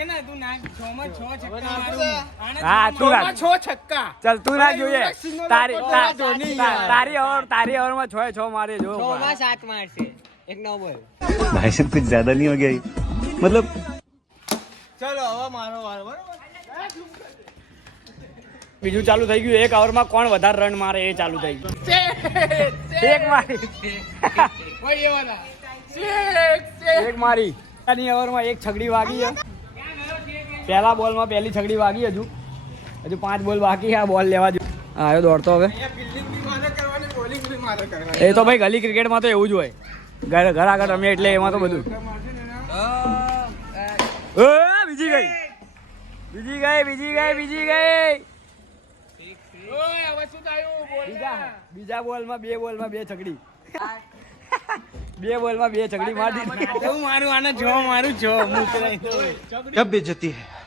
નાખે ને તું નાખ 6 માં 6 છક્કા મારું હા તું નાખ 6 છક્કા ચાલ તું નાખ જોઈએ તારી ઓવર માં 6 મારે જો 6 માં 7 મારશે એક નો બોલ भाई साहब कुछ ज्यादा नहीं हो गया ये? मतलब ચલો હવે મારો વારો બરોબર બીજું ચાલુ થઈ ગયું એક ઓવરમાં કોણ વધારે રન મારે એ ચાલુ થઈ ગયું એક મારી ઓય એવાના એક મારી આની ઓવરમાં એક છગડી વાગી છે પહેલા બોલમાં પહેલી છગડી વાગી હજુ 5 બોલ બાકી આ બોલ લેવા જો આયો દોડતો હવે ફિલ્ડિંગ બી મારે કરવાની બોલિંગ બી મારે કરવાની એ તો ભાઈ ગલી ક્રિકેટમાં તો એવું જ હોય ઘર આગળ રમે એટલે એમાં તો બધું બીજી ગઈ ઓય હવે શું થયું બોલ બીજા બોલમાં 2 બોલમાં 2 છગડી 2 બોલમાં 2 છગડી મારી દીધી હું મારું આને જો મારું જો મુકરાઈ તો कब बेइज्जती है